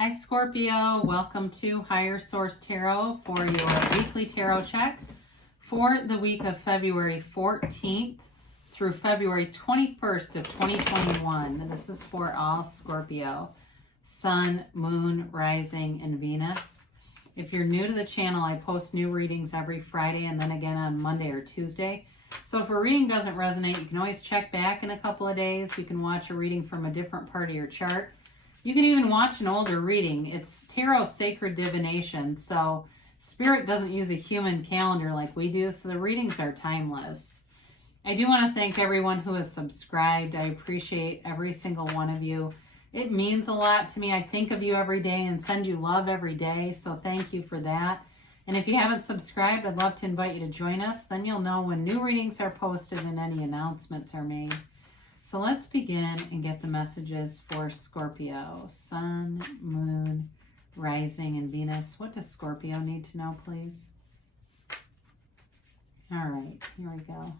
Hi Scorpio, welcome to Higher Source Tarot for your weekly tarot check for the week of February 14th through February 21st of 2021. And this is for all Scorpio, Sun, Moon, Rising, and Venus. If you're new to the channel, I post new readings every Friday and then again on Monday or Tuesday. So if a reading doesn't resonate, you can always check back in a couple of days. You can watch a reading from a different part of your chart. You can even watch an older reading. It's tarot sacred divination, so Spirit doesn't use a human calendar like we do, so the readings are timeless. I do want to thank everyone who has subscribed. I appreciate every single one of you. It means a lot to me. I think of you every day and send you love every day, so thank you for that. And if you haven't subscribed, I'd love to invite you to join us. Then you'll know when new readings are posted and any announcements are made. So let's begin and get the messages for Scorpio, Sun, Moon, Rising, and Venus. What does Scorpio need to know, please? All right, here we go.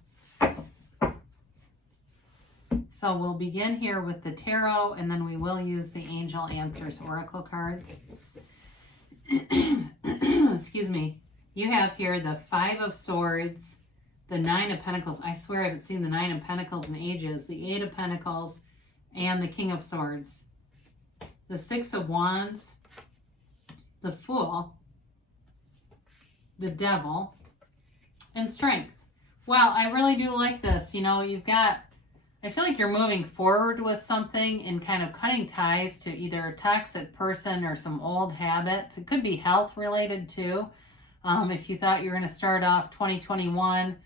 So we'll begin here with the tarot, and then we will use the Angel Answers Oracle cards. Excuse me. You have here the Five of Swords, the Nine of Pentacles. I swear I haven't seen the Nine of Pentacles in ages. The Eight of Pentacles and the King of Swords. The Six of Wands, the Fool, the Devil, and Strength. Well, I really do like this. You know, I feel like you're moving forward with something and kind of cutting ties to either a toxic person or some old habits. It could be health related too. If you thought you were going to start off 2021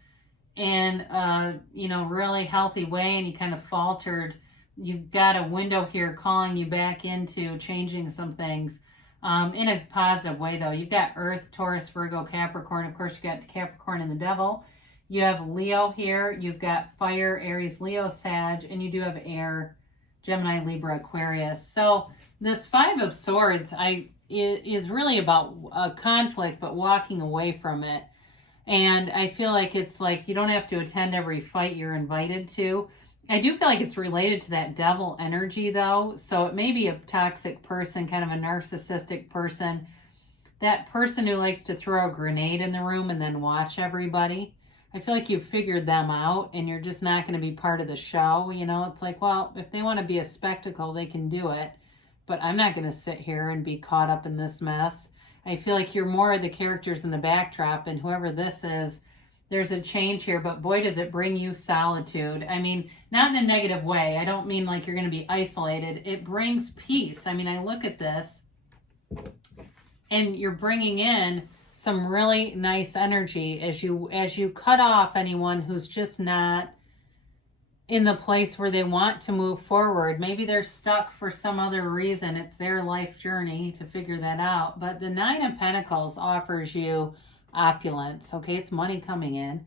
in a really healthy way and you kind of faltered, you've got a window here calling you back into changing some things in a positive way though. You've got Earth, Taurus, Virgo, Capricorn. Of course, you got Capricorn and the Devil. You have Leo here. You've got Fire, Aries, Leo, Sag, and you do have Air, Gemini, Libra, Aquarius. So this Five of Swords is really about a conflict, but walking away from it. And I feel like it's like you don't have to attend every fight you're invited to. I do feel like it's related to that devil energy though. So it may be a toxic person, kind of a narcissistic person. That person who likes to throw a grenade in the room and then watch everybody. I feel like you've figured them out and you're just not going to be part of the show. You know, it's like, well, if they want to be a spectacle, they can do it. But I'm not going to sit here and be caught up in this mess. I feel like you're more of the characters in the backdrop, and whoever this is, there's a change here, but boy, does it bring you solitude. I mean, not in a negative way. I don't mean like you're going to be isolated. It brings peace. I mean, I look at this, and you're bringing in some really nice energy as you cut off anyone who's just not in the place where they want to move forward. Maybe they're stuck for some other reason. It's their life journey to figure that out. But the Nine of Pentacles offers you opulence, okay? It's money coming in.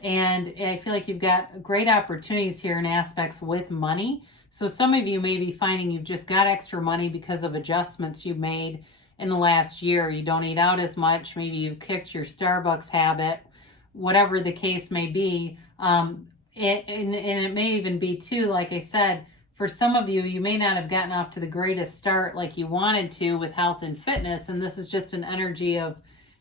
And I feel like you've got great opportunities here in aspects with money. So some of you may be finding you've just got extra money because of adjustments you've made in the last year. You don't eat out as much. Maybe you've kicked your Starbucks habit, whatever the case may be. And it may even be too, like I said, for some of you, you may not have gotten off to the greatest start like you wanted to with health and fitness. And this is just an energy of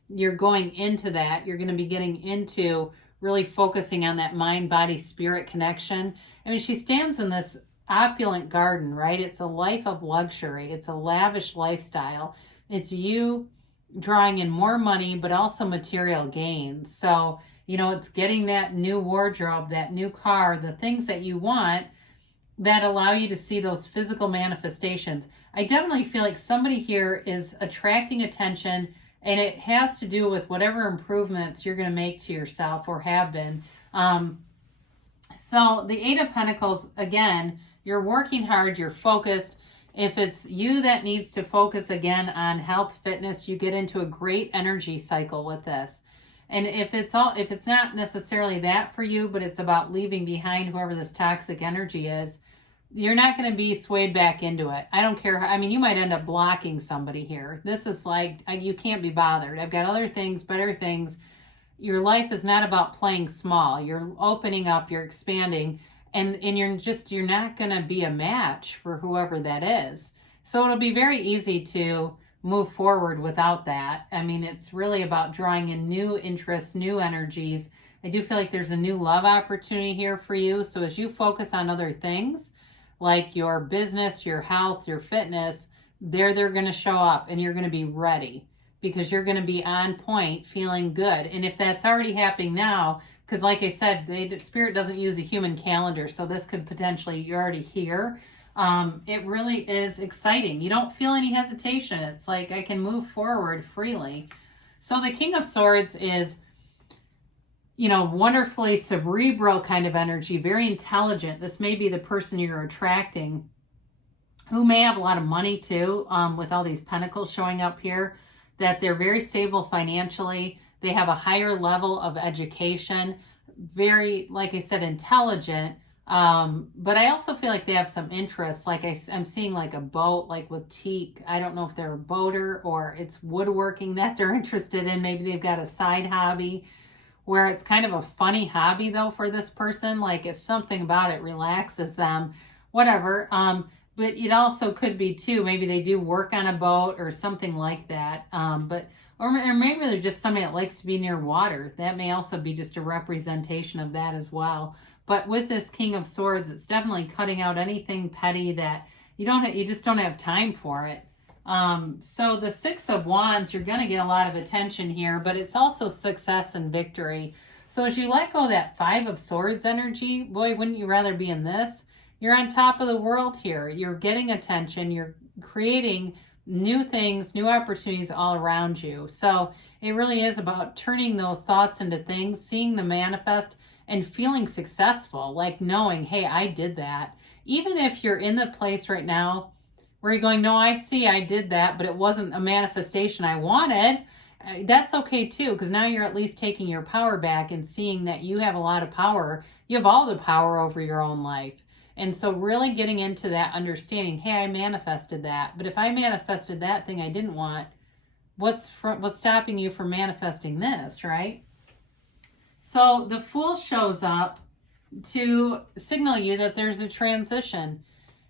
you're going into that. You're going to be getting into really focusing on that mind, body, spirit connection. I mean, she stands in this opulent garden, right? It's a life of luxury. It's a lavish lifestyle. It's you drawing in more money, but also material gains. So, you know, it's getting that new wardrobe, that new car, the things that you want that allow you to see those physical manifestations. I definitely feel like somebody here is attracting attention, and it has to do with whatever improvements you're going to make to yourself or have been. So the Eight of Pentacles, again, you're working hard, you're focused. If it's you that needs to focus again on health, fitness, you get into a great energy cycle with this. And if it's not necessarily that for you, but it's about leaving behind whoever this toxic energy is, you're not going to be swayed back into it. I don't care. I mean, you might end up blocking somebody here. This is like, you can't be bothered. I've got other things, better things. Your life is not about playing small. You're opening up, you're expanding, and you're not going to be a match for whoever that is. So it'll be very easy to move forward without that. I mean, it's really about drawing in new interests, new energies. I do feel like there's a new love opportunity here for you. So as you focus on other things, like your business, your health, your fitness, they're going to show up and you're going to be ready because you're going to be on point, feeling good. And if that's already happening now, because like I said, Spirit doesn't use a human calendar, so this could potentially, you're already here. It really is exciting. You don't feel any hesitation. It's like I can move forward freely. So the King of Swords is, you know, wonderfully cerebral kind of energy, very intelligent. This may be the person you're attracting who may have a lot of money too, with all these pentacles showing up here, that they're very stable financially. They have a higher level of education, very, like I said, intelligent. But I also feel like they have some interests. Like I'm seeing like a boat, like with teak. I don't know if they're a boater or it's woodworking that they're interested in. Maybe they've got a side hobby where it's kind of a funny hobby though for this person. Like it's something about it relaxes them, whatever. But it also could be too, maybe they do work on a boat or something like that. Or maybe they're just somebody that likes to be near water. That may also be just a representation of that as well. But with this King of Swords, it's definitely cutting out anything petty that you just don't have time for it. So the Six of Wands, you're going to get a lot of attention here, but it's also success and victory. So as you let go of that Five of Swords energy, boy, wouldn't you rather be in this? You're on top of the world here. You're getting attention. You're creating new things, new opportunities all around you. So it really is about turning those thoughts into things, seeing them manifest, and feeling successful, like knowing, hey, I did that. Even if you're in the place right now where you're going, no, I see I did that, but it wasn't a manifestation I wanted, that's okay too, because now you're at least taking your power back and seeing that you have a lot of power. You have all the power over your own life. And so really getting into that understanding, hey, I manifested that. But if I manifested that thing I didn't want, what's stopping you from manifesting this, right? So the Fool shows up to signal you that there's a transition.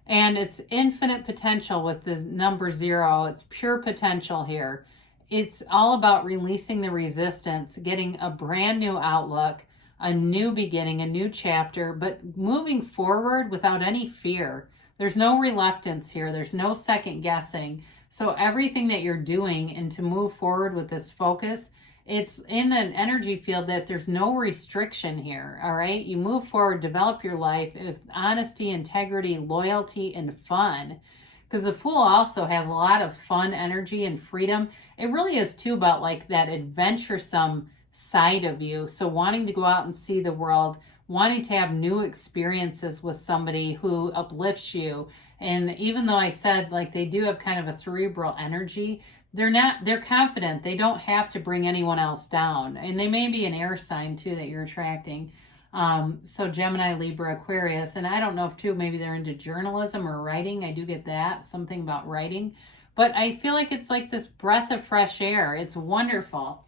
And it's infinite potential with the number 0. It's pure potential here. It's all about releasing the resistance, getting a brand new outlook, a new beginning, a new chapter, but moving forward without any fear. There's no reluctance here. There's no second guessing. So everything that you're doing and to move forward with this focus, it's in an energy field that there's no restriction here, all right? You move forward, develop your life with honesty, integrity, loyalty, and fun. Because the Fool also has a lot of fun energy and freedom. It really is too about like that adventuresome side of you. So wanting to go out and see the world, wanting to have new experiences with somebody who uplifts you. And even though I said like they do have kind of a cerebral energy, they're confident. They don't have to bring anyone else down. And they may be an air sign too that you're attracting. So Gemini, Libra, Aquarius, and I don't know if too, maybe they're into journalism or writing. I do get that, something about writing. But I feel like it's like this breath of fresh air. It's wonderful.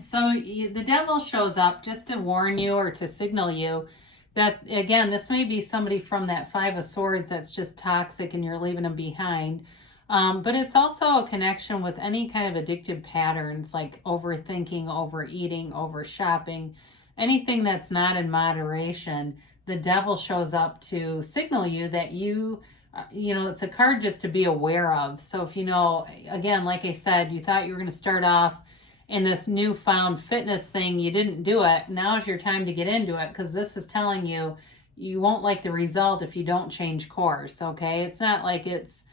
So the Devil shows up just to warn you or to signal you that, again, this may be somebody from that Five of Swords that's just toxic and you're leaving them behind. But it's also a connection with any kind of addictive patterns like overthinking, overeating, overshopping, anything that's not in moderation. The Devil shows up to signal you that it's a card just to be aware of. So if again, like I said, you thought you were going to start off in this newfound fitness thing, you didn't do it. Now's your time to get into it because this is telling you you won't like the result if you don't change course, okay? It's not like it's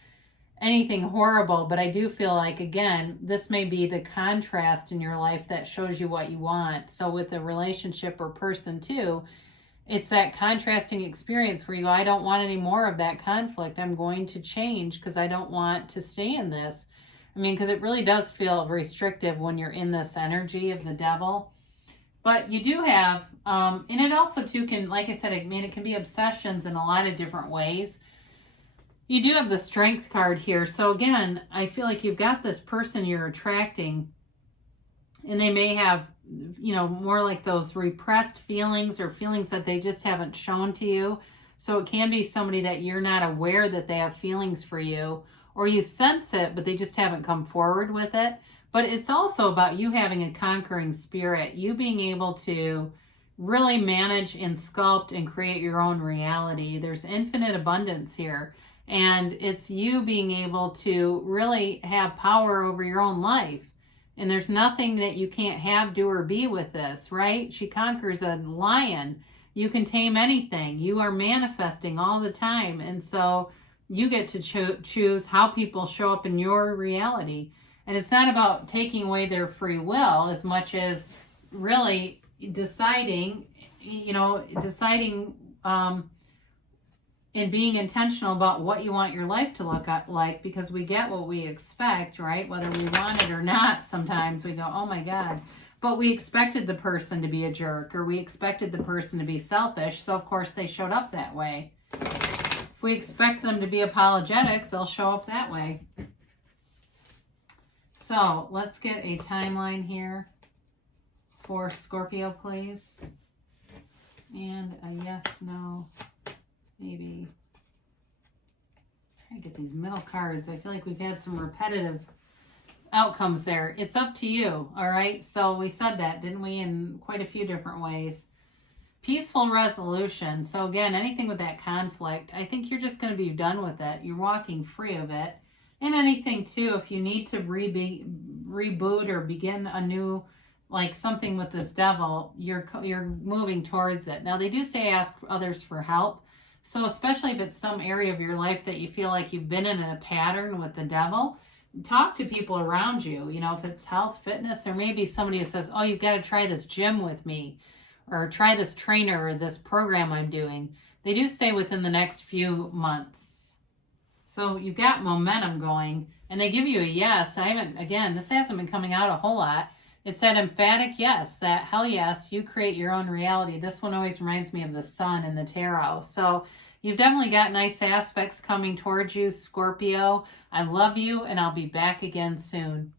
anything horrible, but I do feel like, again, this may be the contrast in your life that shows you what you want. So with a relationship or person too, it's that contrasting experience where you go, I don't want any more of that conflict. I'm going to change because I don't want to stay in this. I mean, because it really does feel restrictive when you're in this energy of the Devil. But you do have, and it also too can, like I said, it can be obsessions in a lot of different ways. You do have the Strength card here. So again, I feel like you've got this person you're attracting, and they may have, more like those repressed feelings or feelings that they just haven't shown to you. So it can be somebody that you're not aware that they have feelings for you, or you sense it, but they just haven't come forward with it. But it's also about you having a conquering spirit, you being able to really manage and sculpt and create your own reality. There's infinite abundance here. And it's you being able to really have power over your own life. And there's nothing that you can't have, do, or be with this, right? She conquers a lion. You can tame anything. You are manifesting all the time. And so you get to choose how people show up in your reality. And it's not about taking away their free will as much as really deciding, and being intentional about what you want your life to look like, because we get what we expect, right? Whether we want it or not, sometimes we go, oh my God, but we expected the person to be a jerk, or we expected the person to be selfish, so of course they showed up that way. If we expect them to be apologetic, they'll show up that way. So let's get a timeline here for Scorpio, please. And a yes, no, maybe. Try to get these middle cards. I feel like we've had some repetitive outcomes there. It's up to you, all right? So we said that, didn't we, in quite a few different ways. Peaceful resolution. So again, anything with that conflict, I think you're just going to be done with it. You're walking free of it. And anything too, if you need to reboot or begin a new, like something with this devil, you're moving towards it. Now they do say ask others for help. So especially if it's some area of your life that you feel like you've been in a pattern with the devil, talk to people around you. You know, if it's health, fitness, there may be somebody who says, oh, you've got to try this gym with me, or try this trainer or this program I'm doing. They do say within the next few months. So you've got momentum going, and they give you a yes. This hasn't been coming out a whole lot. It said emphatic yes, that hell yes, you create your own reality. This one always reminds me of the sun in the tarot. So you've definitely got nice aspects coming towards you, Scorpio. I love you, and I'll be back again soon.